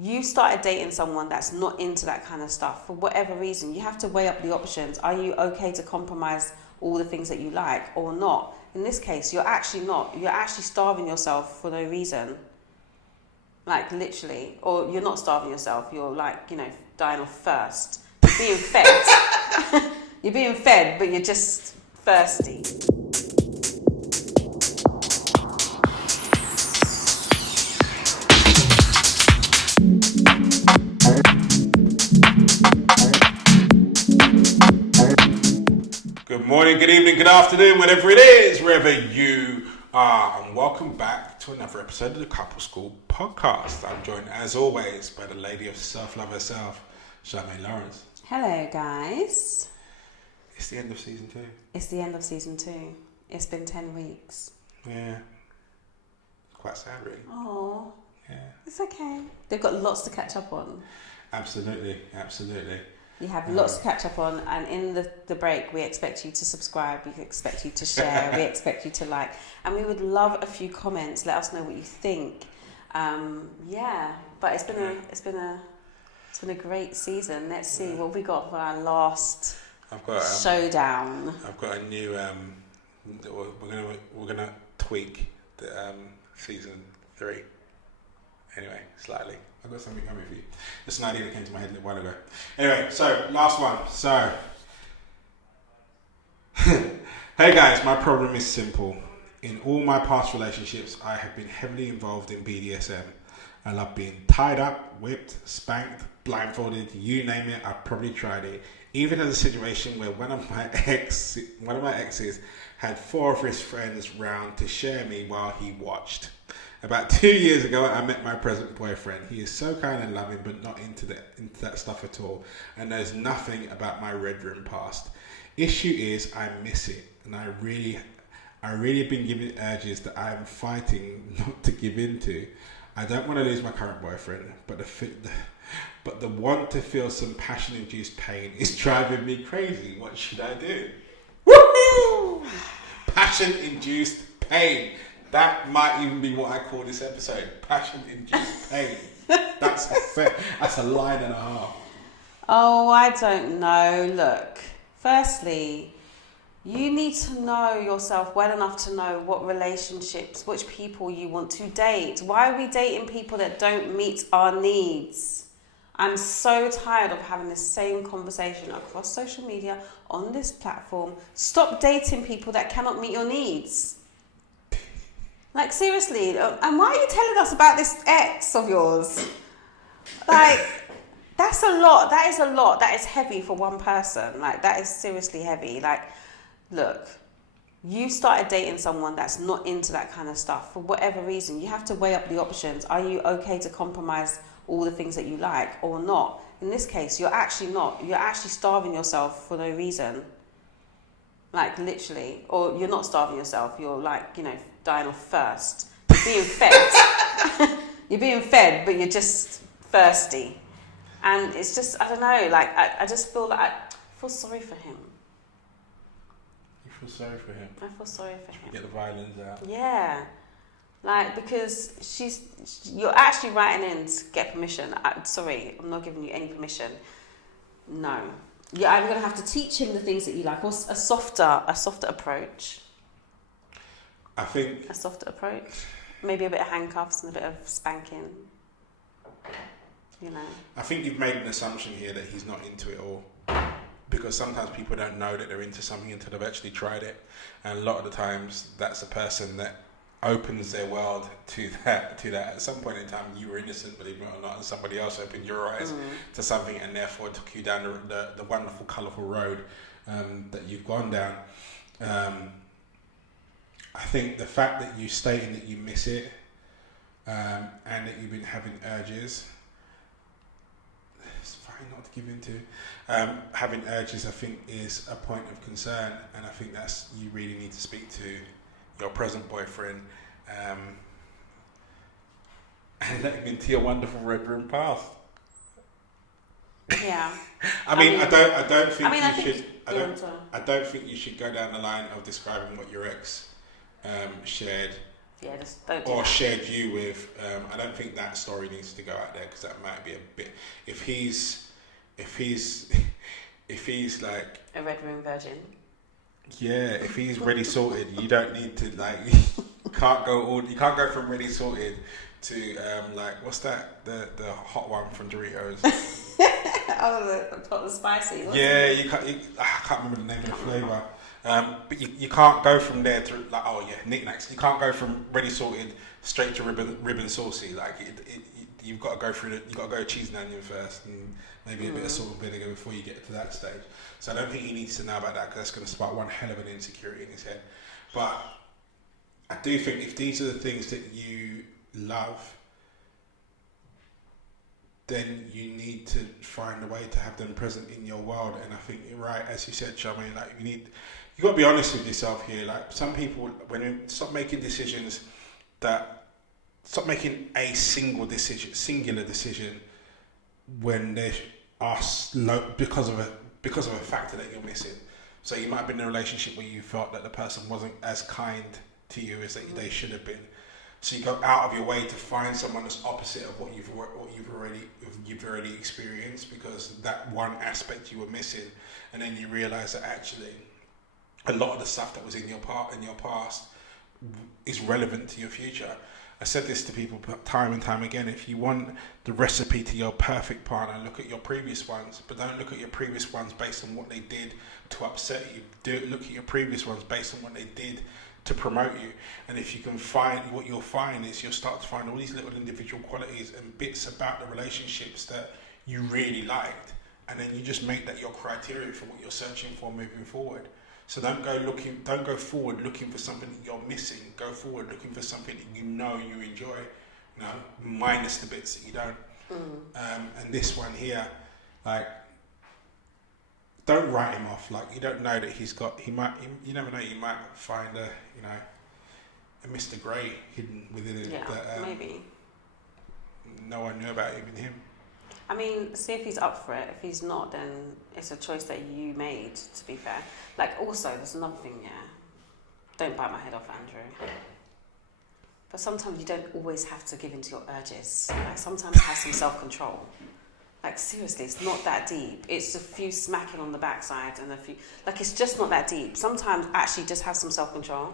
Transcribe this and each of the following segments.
you started dating someone that's not into that kind of stuff for whatever reason. You have to weigh up the options. Are you okay to compromise all the things that you like or not? In this case, you're actually not. You're actually starving yourself for no reason. Like, literally. Or you're not starving yourself. You're, like, you know, dying of thirst. You're being fed. You're being fed, but you're just thirsty. Good morning, good evening, good afternoon, whatever it is, wherever you are, and welcome back to another episode of the Couple School Podcast. I'm joined, as always, by the lady of self-love herself, Charmaine Lawrence. Hello, guys. It's the end of season 2. It's the end of season 2. It's been 10 weeks. Yeah. Quite sad, really. Oh, yeah. It's okay. They've got lots to catch up on. Absolutely. You have lots to catch up on, and in the break, we expect you to subscribe, we expect you to share, we expect you to like, and we would love a few comments. Let us know what you think. But it's been a great season. Let's see what we got for our last showdown. I've got a new. We're gonna tweak the season 3. Anyway, slightly. I've got something coming for you. It's an idea that came to my head a little while ago. Anyway, so last one. So, hey guys, my problem is simple. In all my past relationships, I have been heavily involved in BDSM. I love being tied up, whipped, spanked, blindfolded, you name it, I've probably tried it. Even in a situation where one of my exes had 4 of his friends round to share me while he watched. About 2 years ago, I met my present boyfriend. He is so kind and loving, but not into that stuff at all, and knows nothing about my red room past. Issue is, I miss it, and I really have been given urges that I am fighting not to give into. I don't want to lose my current boyfriend, but the want to feel some passion-induced pain is driving me crazy. What should I do? Woohoo! Passion-induced pain. That might even be what I call this episode. Passion-induced pain. That's a line and a half. Oh, I don't know. Look, firstly, you need to know yourself well enough to know what relationships, which people you want to date. Why are we dating people that don't meet our needs? I'm so tired of having the same conversation across social media, on this platform. Stop dating people that cannot meet your needs. Like, seriously, and why are you telling us about this ex of yours? Like, that's a lot. That is a lot. That is heavy for one person. Like, that is seriously heavy. Like, look, you started dating someone that's not into that kind of stuff for whatever reason. You have to weigh up the options. Are you okay to compromise all the things that you like or not? In this case, you're actually not. You're actually starving yourself for no reason. Like, literally. Or you're not starving yourself. You're, like, you know, dying of thirst. You're being fed. You're being fed, but you're just thirsty. And it's just, I don't know, like, I just feel like I feel sorry for him. You feel sorry for him? I feel sorry for him. You get the violins out. Yeah. Like, because you're actually writing in to get permission. Sorry, I'm not giving you any permission. No. You're either going to have to teach him the things that you like, or a softer approach. I think... A softer approach. Maybe a bit of handcuffs and a bit of spanking. You know. I think you've made an assumption here that he's not into it all. Because sometimes people don't know that they're into something until they've actually tried it. And a lot of the times, that's a person that opens their world to that. At some point in time, you were innocent, believe it or not, and somebody else opened your eyes to something and therefore took you down the wonderful, colourful road that you've gone down. I think the fact that you stating that you miss it and that you've been having urges, it's fine not to give into. Having urges, I think, is a point of concern, and I think that's, you really need to speak to your present boyfriend and let him into your wonderful red room past. Yeah. I don't think you should go down the line of describing what your ex shared Yeah, just don't do or that. shared you with. I don't think that story needs to go out there because that might be a bit. If he's like A red room virgin. yeah, if he's ready sorted, you don't need to like. You can't go from ready sorted to like what's that the hot one from Doritos. The spicy. Yeah, I can't remember the name of the flavour. But you can't go from there to like knickknacks. You can't go from ready sorted straight to ribbon saucy. Like you've got to go through you've got to go cheese and onion first, and maybe a bit of salt and vinegar before you get to that stage. So I don't think he needs to know about that because that's going to spark one hell of an insecurity in his head. But I do think if these are the things that you love, then you need to find a way to have them present in your world. And I think you're right, as you said, Charmaine, like you got to be honest with yourself here. Like some people, when you stop making decisions stop making a singular decision when they are because of a factor that you're missing. So you might have been in a relationship where you felt that the person wasn't as kind to you as they should have been. So you go out of your way to find someone that's opposite of what you've already experienced because that one aspect you were missing, and then you realise that actually a lot of the stuff that was in your past is relevant to your future. I said this to people time and time again. If you want the recipe to your perfect partner, look at your previous ones, but don't look at your previous ones based on what they did to upset you. Look at your previous ones based on what they did to promote you. And if you can find, what you'll find is you'll start to find all these little individual qualities and bits about the relationships that you really liked, and then you just make that your criteria for what you're searching for moving forward. So don't go forward looking for something that you're missing. Go forward looking for something that you enjoy, minus the bits that you don't. And this one here, like, don't write him off. Like, you don't know that you never know, you might find a Mr. Grey hidden within it that maybe no one knew about, even him. I mean, see if he's up for it. If he's not, then it's a choice that you made, to be fair. Like, also, there's another thing, don't bite my head off, Andrew. But sometimes you don't always have to give in to your urges. Like, sometimes have some self-control. Like, seriously, it's not that deep. It's a few smacking on the backside and a few... Like, it's just not that deep. Sometimes, actually, just have some self-control.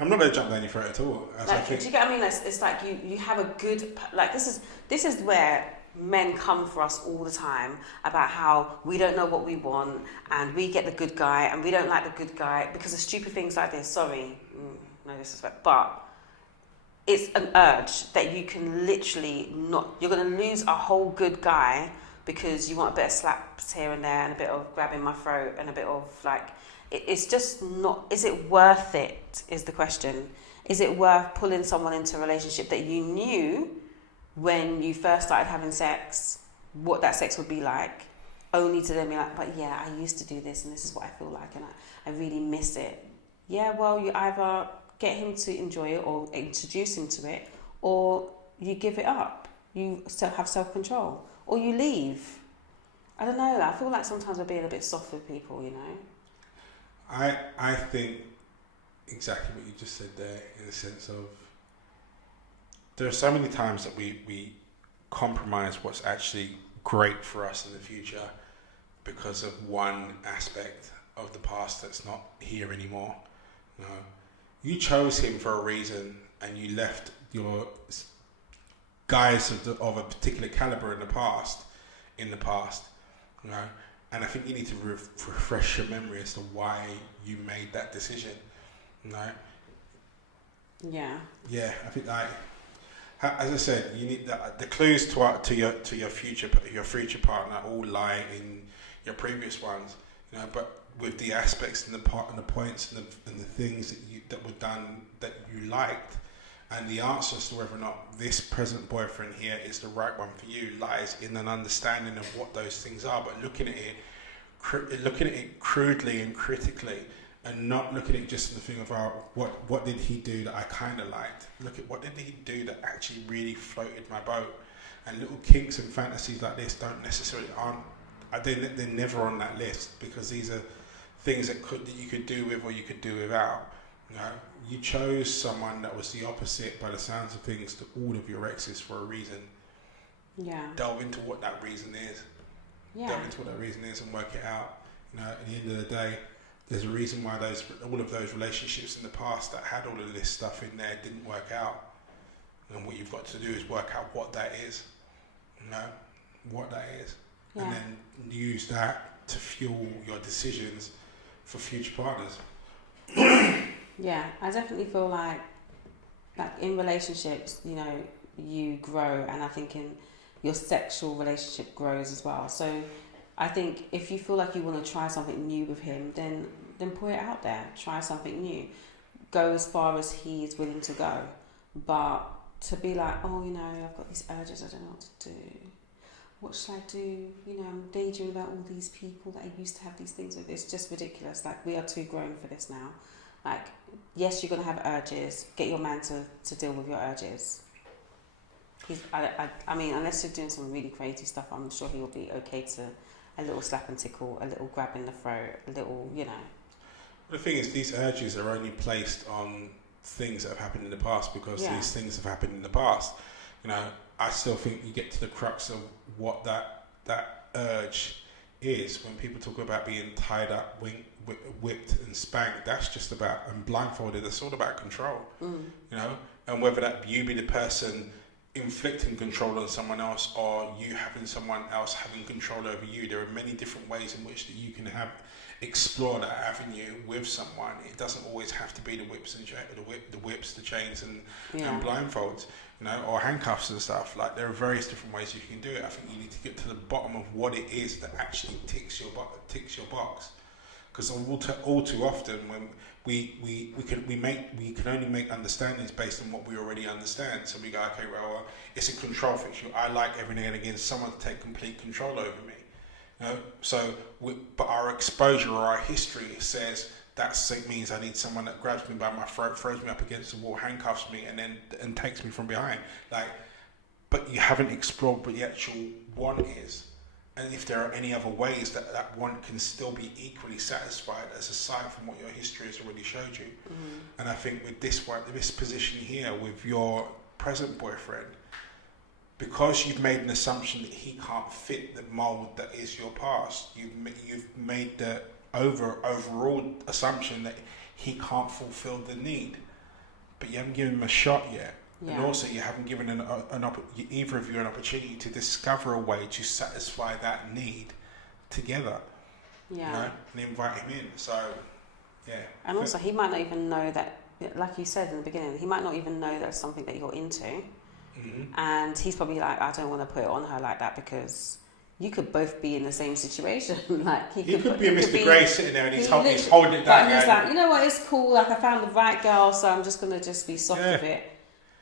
I'm not going to jump down your throat at all. Do you get what I mean? It's like you have a good... Like, this is where men come for us all the time about how we don't know what we want and we get the good guy and we don't like the good guy because of stupid things like this. Sorry, no disrespect, but it's an urge that you can literally not... You're going to lose a whole good guy because you want a bit of slaps here and there and a bit of grabbing my throat and a bit of like... It's just not... Is it worth it, is the question. Is it worth pulling someone into a relationship that you knew when you first started having sex, what that sex would be like, only to then be like, but yeah, I used to do this and this is what I feel like and I really miss it. Yeah, well, you either get him to enjoy it or introduce him to it, or you give it up. You still have self-control. Or you leave. I don't know, I feel like sometimes we're being a bit soft with people, I think exactly what you just said there, in the sense of there are so many times that we compromise what's actually great for us in the future because of one aspect of the past that's not here anymore. You chose him for a reason, and you left your guys of a particular caliber in the past. And I think you need to refresh your memory as to why you made that decision. Yeah. Yeah, I think as I said, you need the clues to your future partner all lie in your previous ones, but with the aspects and the points and the things that were done that you liked, and the answers to whether or not this present boyfriend here is the right one for you lies in an understanding of what those things are, but looking at it crudely and critically, and not looking at it just in the thing of what did he do that I kind of liked. Look at what did he do that actually really floated my boat. And little kinks and fantasies like this they're never on that list, because these are things that you could do with or you could do without. You know, you chose someone that was the opposite, by the sounds of things, to all of your exes for a reason. Yeah. Delve into what that reason is. Yeah. Delve into what that reason is and work it out. You know, at the end of the day, there's a reason why all of those relationships in the past that had all of this stuff in there didn't work out. And what you've got to do is work out what that is. You know, what that is. Yeah. And then use that to fuel your decisions for future partners. Yeah, I definitely feel like in relationships, you know, you grow, and I think in your sexual relationship grows as well. So I think if you feel like you want to try something new with him, then put it out there. Try something new. Go as far as he is willing to go. But to be like, oh, you know, I've got these urges, I don't know what to do. What should I do? You know, I'm daydreaming about all these people that I used to have these things with. It's just ridiculous. Like, we are too grown for this now. Like, yes, you're going to have urges. Get your man to deal with your urges. I mean, unless you're doing some really crazy stuff, I'm sure he will be okay to a little slap and tickle, a little grab in the throat, a little, you know. The thing is, these urges are only placed on things that have happened in the past because these things have happened in the past. You know, I still think you get to the crux of what that urge is when people talk about being tied up, whipped and spanked. That's just about, and blindfolded, it's all about control. You know, and whether that you be the person inflicting control on someone else or you having someone else having control over you, there are many different ways in which that you can explore that avenue with someone. It doesn't always have to be the whips, the chains and blindfolds, you know, or handcuffs and stuff. Like, there are various different ways you can do it. I think you need to get to the bottom of what it is that actually ticks your box. Because all too often, when we can only make understandings based on what we already understand. So we go, okay, well, it's a control fixture. I like every now and again someone to take complete control over me. You know? But our exposure or our history says that means I need someone that grabs me by my throat, throws me up against the wall, handcuffs me, and takes me from behind. Like, but you haven't explored what the actual want is. And if there are any other ways that one can still be equally satisfied, as aside from what your history has already showed you. And I think with this position here with your present boyfriend, because you've made an assumption that he can't fit the mold that is your past, you've made the overall assumption that he can't fulfill the need, but you haven't given him a shot yet. Yeah. And also, you haven't given either of you an opportunity to discover a way to satisfy that need together. Yeah. You know, and invite him in. So, yeah. And also, he might not even know that, like you said in the beginning, he might not even know that's something that you're into. And he's probably like, I don't want to put it on her like that, because you could both be in the same situation. Like, he could be a Mr. Grey sitting there and he's holding it down. And he's like, you know what, it's cool. Like, I found the right girl, so I'm just going to just be soft with it.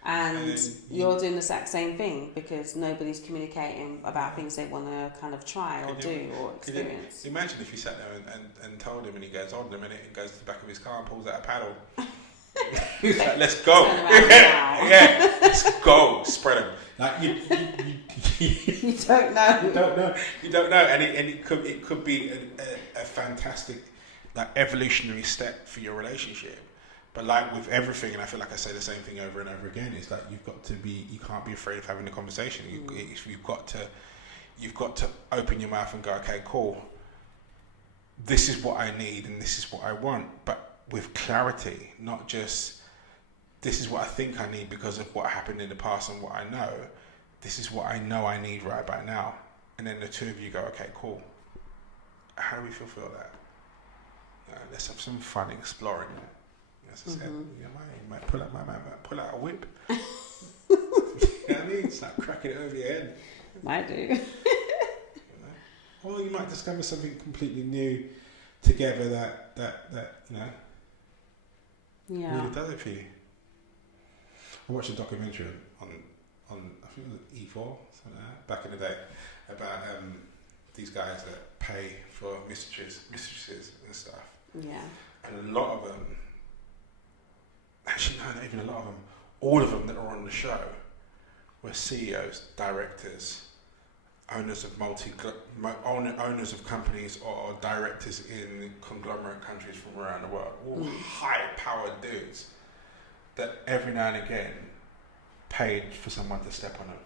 And you're doing the exact same thing because nobody's communicating about things they want to kind of try or do or experience. Imagine if you sat there and told him, and he goes, hold on a minute, and goes to the back of his car and pulls out a paddle. He's like, let's go. Yeah, let's go. Spread them. Like, you don't know. You don't know. And it could be a fantastic, like, evolutionary step for your relationship. But like with everything, and I feel like I say the same thing over and over again, it's like you can't be afraid of having a conversation. You've got to open your mouth and go, okay, cool. This is what I need and this is what I want, but with clarity, not just this is what I think I need because of what happened in the past and what I know. This is what I know I need right about now. And then the two of you go, okay, cool. How do we fulfill that? Let's have some fun exploring that. As I said, you might pull out a whip. You know what I mean? It's like cracking it over your head. Might do. You know? Or you might discover something completely new together that you know really does it for you. I watched a documentary on I think it was E4, something like that, back in the day, about these guys that pay for mistresses and stuff. Yeah. And a lot of them. Actually, no, not even a lot of them. All of them that are on the show were CEOs, directors, owners of owners of companies or directors in conglomerate countries from around the world, all high-powered dudes that every now and again paid for someone to step on them,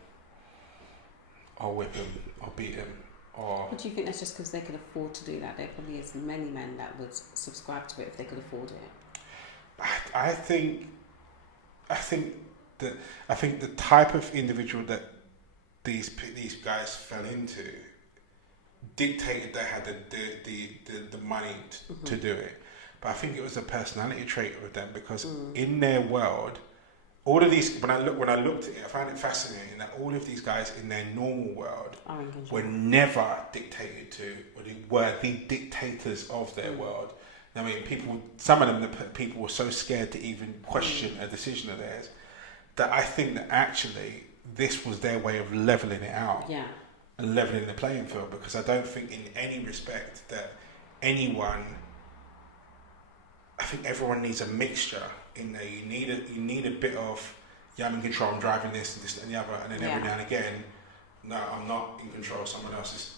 or whip him, or beat him, or. But do you think that's just because they could afford to do that? There probably is many men that would subscribe to it if they could afford it. I think the type of individual that these guys fell into dictated they had the money to do it. But I think it was a personality trait of them, because in their world, all of these, when I looked at it, I found it fascinating that all of these guys in their normal world were never dictated to, or they were the dictators of their world. I mean, some of them, people were so scared to even question a decision of theirs, that I think that actually this was their way of leveling it out. Yeah. And leveling the playing field, because I don't think in any respect that anyone, I think everyone needs a mixture in there. You need a bit of, yeah, I'm in control, I'm driving this and the other, and then every now and again, no, I'm not in control, someone else is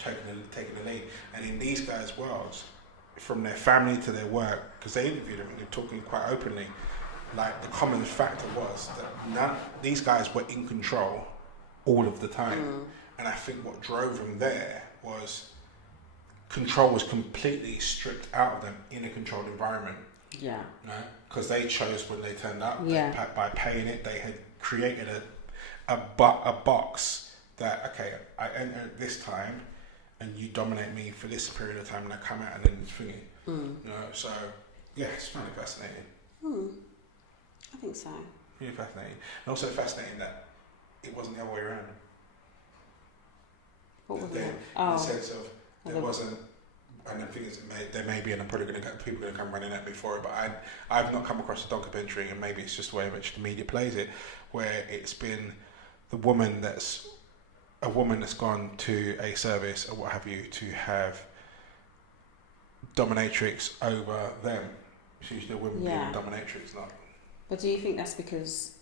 taking the lead. And in these guys' worlds, from their family to their work, because they interviewed them and they're talking quite openly, like the common factor was that these guys were in control all of the time. And I think what drove them there was control was completely stripped out of them in a controlled environment. Yeah. Right? Because they chose when they turned up. Yeah. By paying it, they had created a box that, okay, I enter at this time and you dominate me for this period of time and I come out and then it's thingy. You know, so, yeah, it's kind of fascinating. I think so. Really fascinating. And also fascinating that it wasn't the other way around. What was it? In the sense of there wasn't, and the thing is, there may be, and I'm probably going to get people going to come running at me for it, but I've not come across a documentary, and maybe it's just the way in which the media plays it, where it's been a woman that's gone to a service or what have you to have dominatrix over them. It's usually a woman being a dominatrix, not. But do you think that's because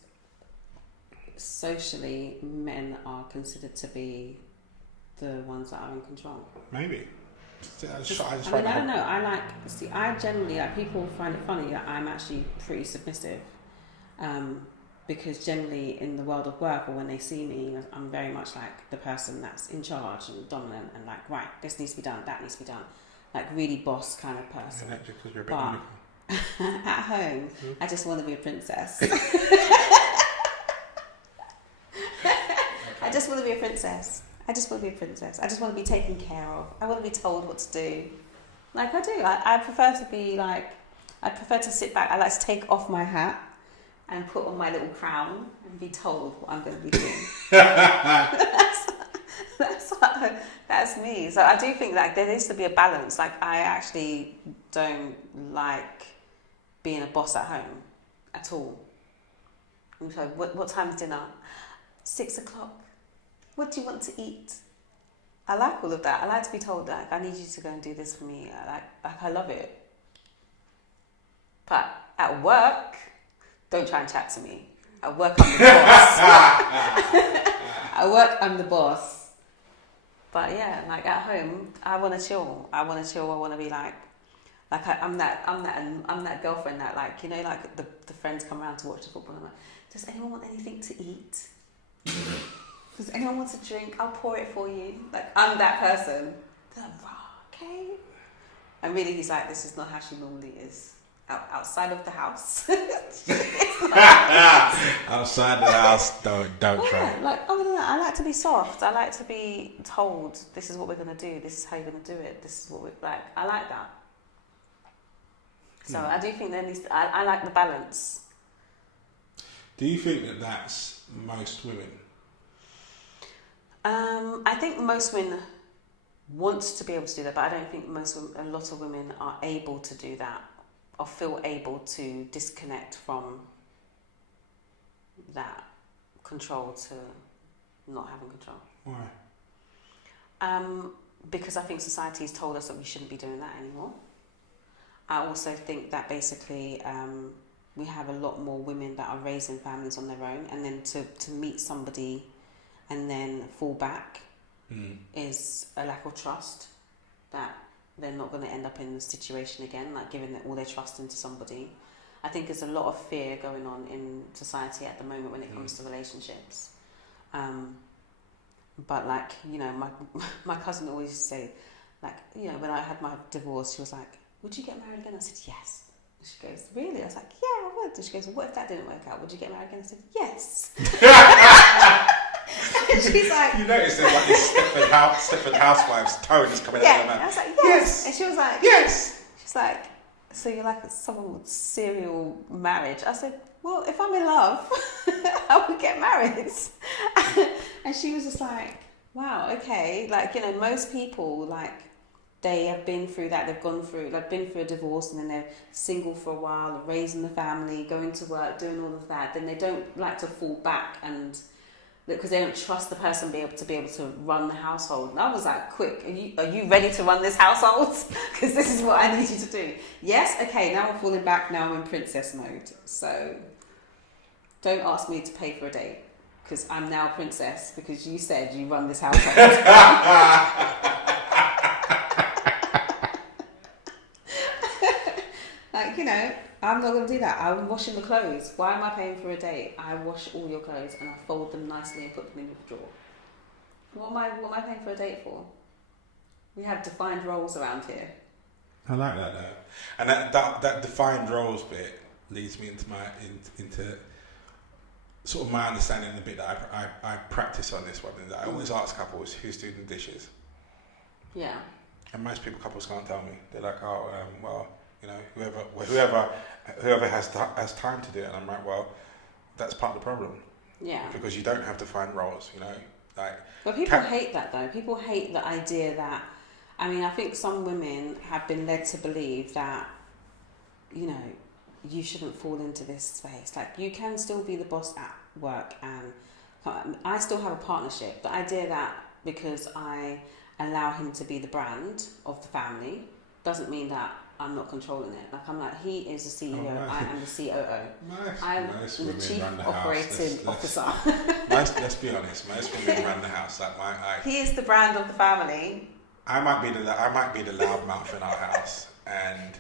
socially men are considered to be the ones that are in control? Maybe. I don't know. I generally, people find it funny that I'm actually pretty submissive. Because generally in the world of work or when they see me, I'm very much like the person that's in charge and dominant and like, right, this needs to be done, that needs to be done. Like really boss kind of person. Yeah, just because you're a bit unicorn. At home, I just want to be a princess. I just want to be a princess. I just want to be a princess. I just want to be taken care of. I want to be told what to do. Like I do. I prefer to be like, I prefer to sit back. I like to take off my hat and put on my little crown and be told what I'm going to be doing. That's me. So I do think like there needs to be a balance. Like I actually don't like being a boss at home at all. So what time's dinner? 6 o'clock. What do you want to eat? I like all of that. I like to be told that I need you to go and do this for me. I love it. But at work, don't try and chat to me. At work, I'm the boss. At work, I'm the boss. But yeah, like at home, I want to chill. I want to be like I'm that girlfriend that like, you know, like the friends come around to watch the football. And I'm like, does anyone want anything to eat? Does anyone want a drink? I'll pour it for you. Like, I'm that person. They're like, okay. And really, he's like, this is not how she normally is. Outside of the house. Outside the house, don't try. Yeah, like, other than that, I like to be soft. I like to be told, this is what we're going to do. This is how you're going to do it. This is what we're like. I like that. So I do think there needs to, I like the balance. Do you think that that's most women? I think most women want to be able to do that, but I don't think a lot of women are able to do that or feel able to disconnect from that control to not having control. Why? Because I think society has told us that we shouldn't be doing that anymore. I also think that basically we have a lot more women that are raising families on their own, and then to meet somebody and then fall back is a lack of trust, that they're not going to end up in the situation again, like giving all their trust into somebody. I think there's a lot of fear going on in society at the moment when it comes to relationships. But like, you know, my cousin always used to say, like, you know, when I had my divorce, she was like, would you get married again? I said, yes. She goes, really? I was like, yeah, I would. And she goes, well, what if that didn't work out? Would you get married again? I said, yes. And she's like... You notice there's like this Stepford Housewives tones coming out of her mouth. I was like, yes. And she was like... Yes. She's like, so you're like someone with serial marriage? I said, well, if I'm in love, I would get married. And she was just like, wow, okay. Like, you know, most people, like, they have been through that. They've been through a divorce, and then they're single for a while, raising the family, going to work, doing all of that. Then they don't like to fall back, and because they don't trust the person to be able to run the household. And I was like, quick, are you ready to run this household? Because this is what I need you to do. Yes, okay, now I'm falling back, now I'm in princess mode. So don't ask me to pay for a date, because I'm now princess, because you said you run this household. Like, you know, I'm not going to do that. I'm washing the clothes. Why am I paying for a date? I wash all your clothes and I fold them nicely and put them in the drawer. What am I paying for a date for? We have defined roles around here. I like that though. And that defined roles bit leads me into sort of my understanding a bit that I practice on this one. And I always ask couples who's doing the dishes. Yeah. And most couples can't tell me. They're like, oh, well, you know, whoever has time to do it. And I'm like, well, that's part of the problem. Yeah. Because you don't have to find roles, you know, like. But people hate that though. People hate the idea that, I mean, I think some women have been led to believe that, you know, you shouldn't fall into this space. Like, you can still be the boss at work, and I still have a partnership. The idea that because I allow him to be the brand of the family doesn't mean that I'm not controlling it. Like, I'm like, he is the CEO, I am the COO. I'm the chief operating officer. Let's be honest, most women run the house. Like he is the brand of the family. I might be the loudmouth in our house, and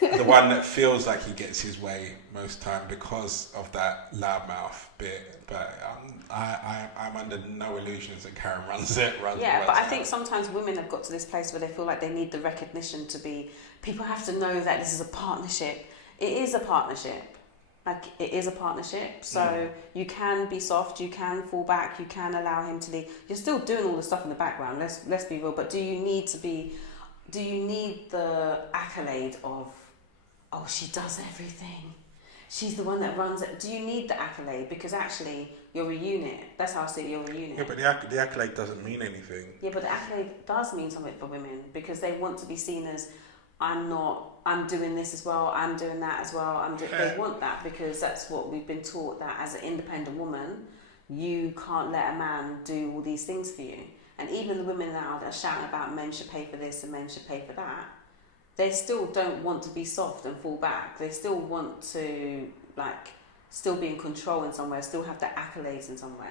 the one that feels like he gets his way most time because of that loudmouth bit. But I'm under no illusions that Karen runs it. Yeah, but I think sometimes women have got to this place where they feel like they need the recognition to be. People have to know that this is a partnership. It is a partnership. Like, it is a partnership. So you can be soft, you can fall back, you can allow him to lead. You're still doing all the stuff in the background. Let's be real. But do you need the accolade of, oh, she does everything, she's the one that runs it? Do you need the accolade? Because actually, you're a unit. That's how I see it, you're a unit. Yeah, but the accolade doesn't mean anything. Yeah, but the accolade does mean something for women, because they want to be seen as, I'm doing this as well, I'm doing that as well. They want that, because that's what we've been taught, that as an independent woman, you can't let a man do all these things for you. And even the women now that are shouting about men should pay for this and men should pay for that, they still don't want to be soft and fall back. They still want to, like, still be in control in some way, still have the accolades in some way.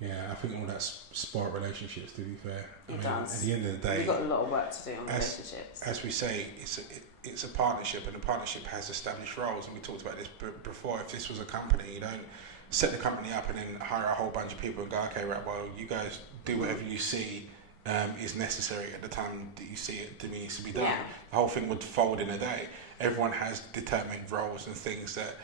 Yeah, I think all that spoiled relationships, to be fair. It does. At the end of the day, we've got a lot of work to do on relationships. As we say, it's a partnership, and a partnership has established roles. And we talked about this before. If this was a company, you don't set the company up and then hire a whole bunch of people and go, okay, right, well, you guys do whatever you see is necessary at the time that you see it needs to be done. Yeah. The whole thing would fold in a day. Everyone has determined roles and things that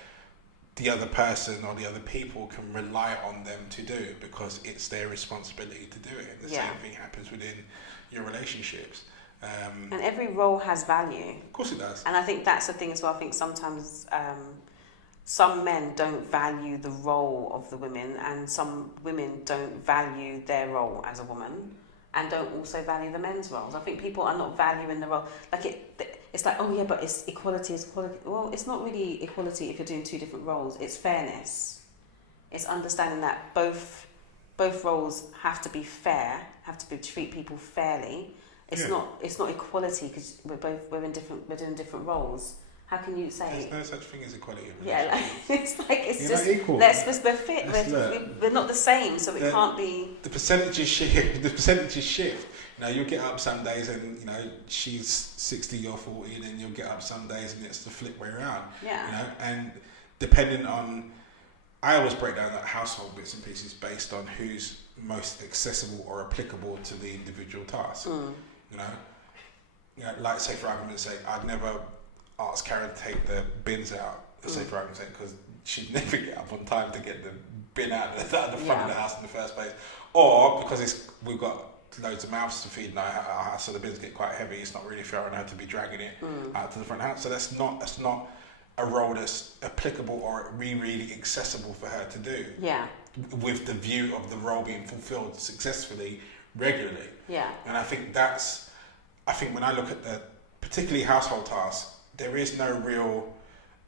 the other person or the other people can rely on them to do, because it's their responsibility to do it. And the same thing happens within your relationships. And every role has value. Of course it does. And I think that's the thing as well. I think sometimes some men don't value the role of the women, and some women don't value their role as a woman, and don't also value the men's roles. I think people are not valuing the role. Like, it's like, oh yeah, but it's equality is equality. Well, it's not really equality if you're doing two different roles. It's fairness. It's understanding that both roles have to be fair, treat people fairly. It's not equality because we're doing different roles. How can you say? There's no such thing as equality. Yeah, it's You're just not equal. let's just we're fit. We're not the same, so it can't be. The percentages shift. The percentages shift. You'll get up some days and she's 60, you're 40, and then you'll get up some days and it's the flip way around. Yeah. And depending on, I always break down that household bits and pieces based on who's most accessible or applicable to the individual task. Like say for argument's sake, I'd never ask Karen to take the bins out. Say for argument's sake, because she'd never get up on time to get the bin out of the front of the house in the first place, or because we've got loads of mouths to feed in our house, so the bins get quite heavy. It's not really fair on her to be dragging it out to the front house. So that's not a role that's applicable or really accessible for her to do. Yeah. With the view of the role being fulfilled successfully, regularly. Yeah. And I think when I look at the particularly household tasks, there is no real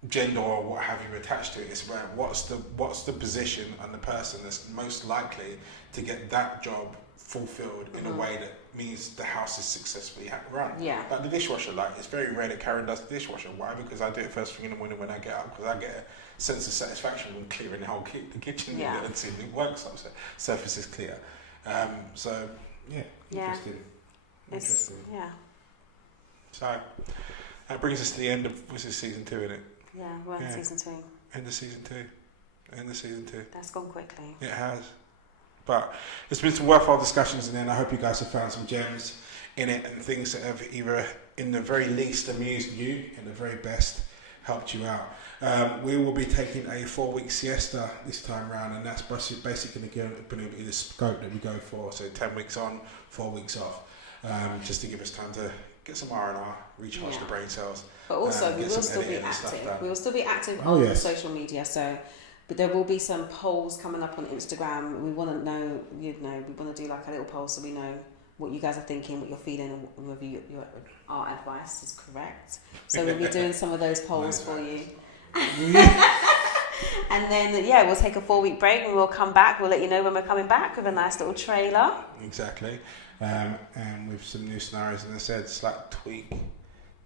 gender or what have you attached to it. It's about what's the position and the person that's most likely to get that job fulfilled in a way that means the house is successfully run. Yeah. Like the dishwasher, it's very rare that Karen does the dishwasher. Why? Because I do it first thing in the morning when I get up, because I get a sense of satisfaction when clearing the whole the kitchen and seeing the worktop surface is clear. So interesting. Yeah. So that brings us to the end of season 2, isn't it? Yeah, we're in season 2. End of season 2. That's gone quickly. It has. But there's been some worthwhile discussions in there, and I hope you guys have found some gems in it and things that have either, in the very least, amused you, in the very best, helped you out. We will be taking a 4-week siesta this time around, and that's basically going to be the scope that we go for. So 10 weeks on, 4 weeks off, just to give us time to get some R&R, recharge the brain cells. But also, we will still be active. We will still be active on social media. But there will be some polls coming up on Instagram. We want to know, we want to do like a little poll so we know what you guys are thinking, what you're feeling, and whether our advice is correct. So we'll be doing some of those polls for you. And then, we'll take a 4-week break and we'll come back. We'll let you know when we're coming back with a nice little trailer. Exactly. And with some new scenarios, and I said, slight tweak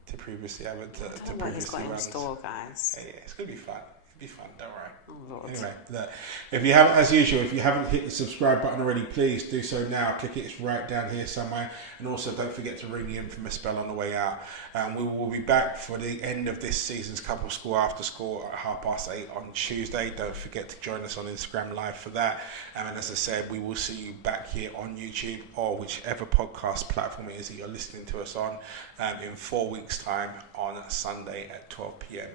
to previously have it to previously got in runs. store, guys. Yeah, it's going to be fun. Be fun, don't worry. Oh, Lord. Anyway, look, if you haven't, as usual, if you haven't hit the subscribe button already, please do so now. Click it, it's right down here somewhere. And also don't forget to ring the infamous bell on the way out. We will be back for the end of this season's Couple School After School at 8:30 on Tuesday. Don't forget to join us on Instagram Live for that. And as I said, we will see you back here on YouTube or whichever podcast platform it is that you're listening to us on in 4 weeks' time on Sunday at 12 p.m.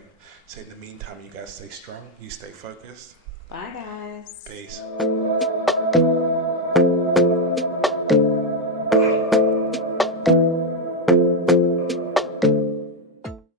So in the meantime, you guys stay strong, you stay focused. Bye, guys. Peace.